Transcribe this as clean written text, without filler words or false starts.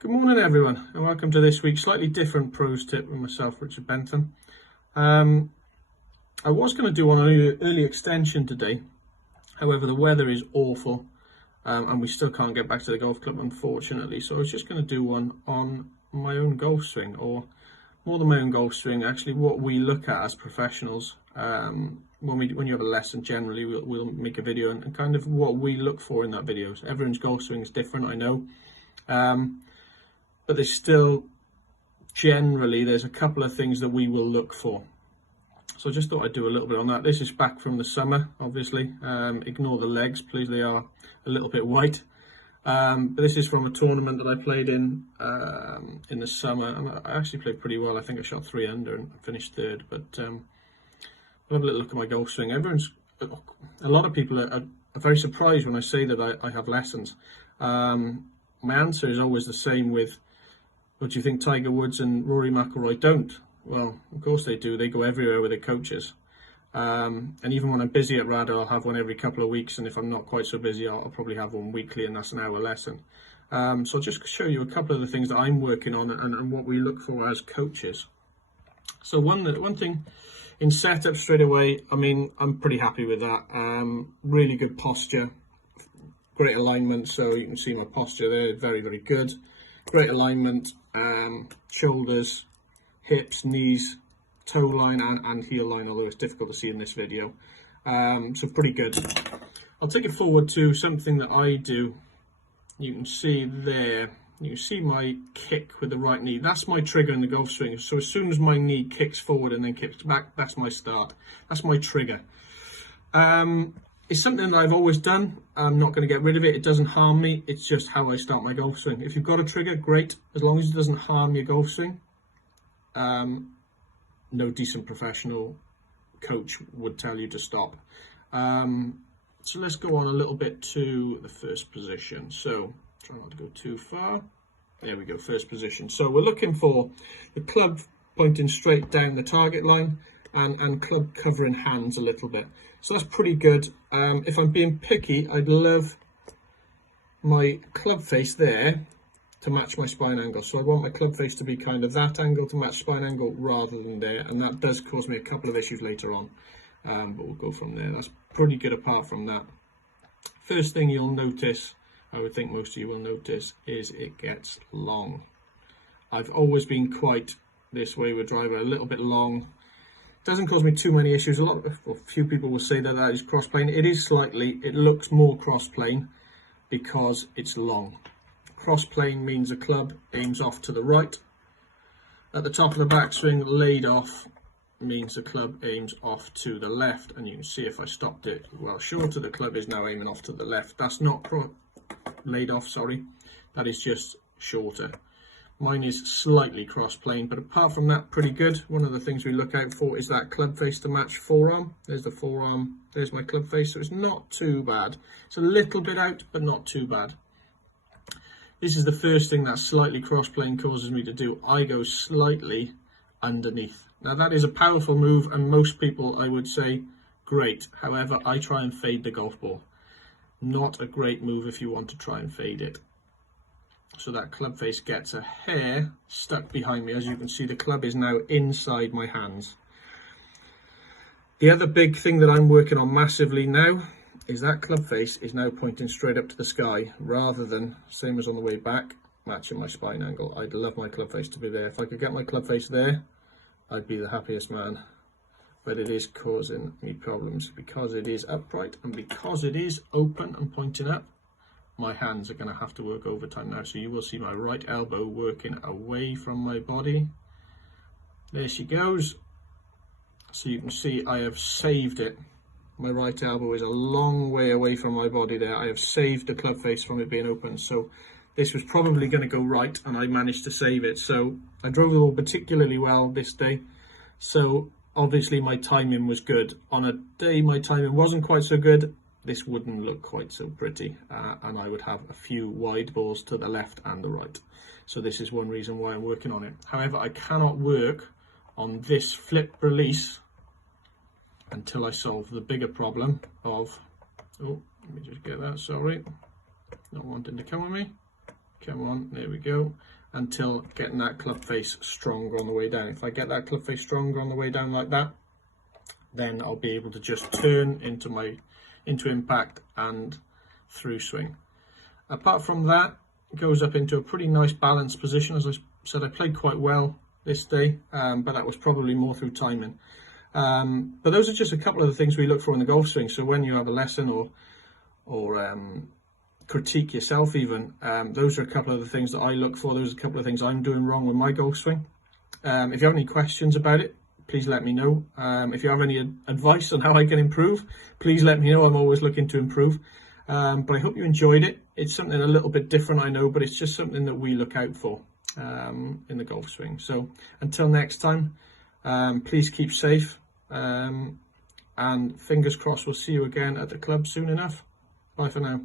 Good morning everyone and welcome to this week's slightly different pros tip with myself, Richard Bentham. I was going to do one early extension today, however the weather is awful and we still can't get back to the golf club unfortunately, so I was just going to do one on my own golf swing, or more than my own golf swing, actually what we look at as professionals. When you have a lesson, generally we'll make a video and kind of what we look for in that video. So everyone's golf swing is different, I know. But there's still, generally, there's a couple of things that we will look for. So I just thought I'd do a little bit on that. This is back from the summer, obviously. Ignore the legs, please, they are a little bit white. But this is from a tournament that I played in the summer, and I actually played pretty well. I think I shot 3 under and finished third. But I'll have a little look at my golf swing. A lot of people are very surprised when I say that I have lessons. My answer is always the same with, what do you think Tiger Woods and Rory McIlroy don't? Well, of course they do. They go everywhere with their coaches. And even when I'm busy at RAD, I'll have one every couple of weeks. And if I'm not quite so busy, I'll probably have one weekly, and that's an hour lesson. So I'll just show you a couple of the things that I'm working on and what we look for as coaches. So one thing in setup straight away, I mean, I'm pretty happy with that. Really good posture, great alignment. So you can see my posture there, very, very good. Great alignment, shoulders, hips, knees, toe line and heel line, although it's difficult to see in this video. So pretty good. I'll take it forward to something that I do. You can see there, you see my kick with the right knee. That's my trigger in the golf swing. So as soon as my knee kicks forward and then kicks back, that's my start. That's my trigger. It's something that I've always done. I'm not going to get rid of it. It doesn't harm me. It's just how I start my golf swing. If you've got a trigger, great. As long as it doesn't harm your golf swing, no decent professional coach would tell you to stop. So let's go on a little bit to the first position. So try not to go too far. There we go, first position. So we're looking for the club pointing straight down the target line and club covering hands a little bit. So that's pretty good. If I'm being picky, I'd love my club face there to match my spine angle. So I want my club face to be kind of that angle to match spine angle rather than there. And that does cause me a couple of issues later on. But we'll go from there. That's pretty good apart from that. First thing you'll notice, I would think most of you will notice, is it gets long. I've always been quite this way with driver, a little bit long. Doesn't cause me too many issues. A few people will say that is cross-plane. It is slightly, it looks more cross-plane because it's long. Cross-plane means the club aims off to the right. At the top of the backswing, laid off means the club aims off to the left. And you can see if I stopped it well shorter, the club is now aiming off to the left. That's not laid off, sorry. That is just shorter. Mine is slightly cross-plane, but apart from that, pretty good. One of the things we look out for is that club face to match forearm. There's the forearm, there's my club face, so it's not too bad. It's a little bit out, but not too bad. This is the first thing that slightly cross-plane causes me to do. I go slightly underneath. Now that is a powerful move, and most people, I would say, great. However, I try and fade the golf ball. Not a great move if you want to try and fade it. So that club face gets a hair stuck behind me. As you can see, the club is now inside my hands. The other big thing that I'm working on massively now is that club face is now pointing straight up to the sky rather than, same as on the way back, matching my spine angle. I'd love my club face to be there. If I could get my club face there, I'd be the happiest man. But it is causing me problems because it is upright and because it is open and pointing up. My hands are going to have to work overtime now. So you will see my right elbow working away from my body. There she goes. So you can see I have saved it. My right elbow is a long way away from my body there. I have saved the club face from it being open. So this was probably going to go right and I managed to save it. So I drove the ball particularly well this day. So obviously my timing was good. On a day my timing wasn't quite so good, this wouldn't look quite so pretty, and I would have a few wide balls to the left and the right. So this is one reason why I'm working on it. However, I cannot work on this flip release until I solve the bigger problem of, oh, let me just get that, sorry, not wanting to come with me. come on, there we go, until getting that club face stronger on the way down. If I get that club face stronger on the way down like that, then I'll be able to just turn into impact and through swing. Apart from that, it goes up into a pretty nice balanced position. As I said, I played quite well this day, but that was probably more through timing. But those are just a couple of the things we look for in the golf swing. So when you have a lesson or critique yourself even, those are a couple of the things that I look for. Those are a couple of things I'm doing wrong with my golf swing. If you have any questions about it, please let me know. If you have any advice on how I can improve, please let me know. I'm always looking to improve. But I hope you enjoyed it. It's something a little bit different, I know, but it's just something that we look out for in the golf swing. So until next time, please keep safe. And fingers crossed we'll see you again at the club soon enough. Bye for now.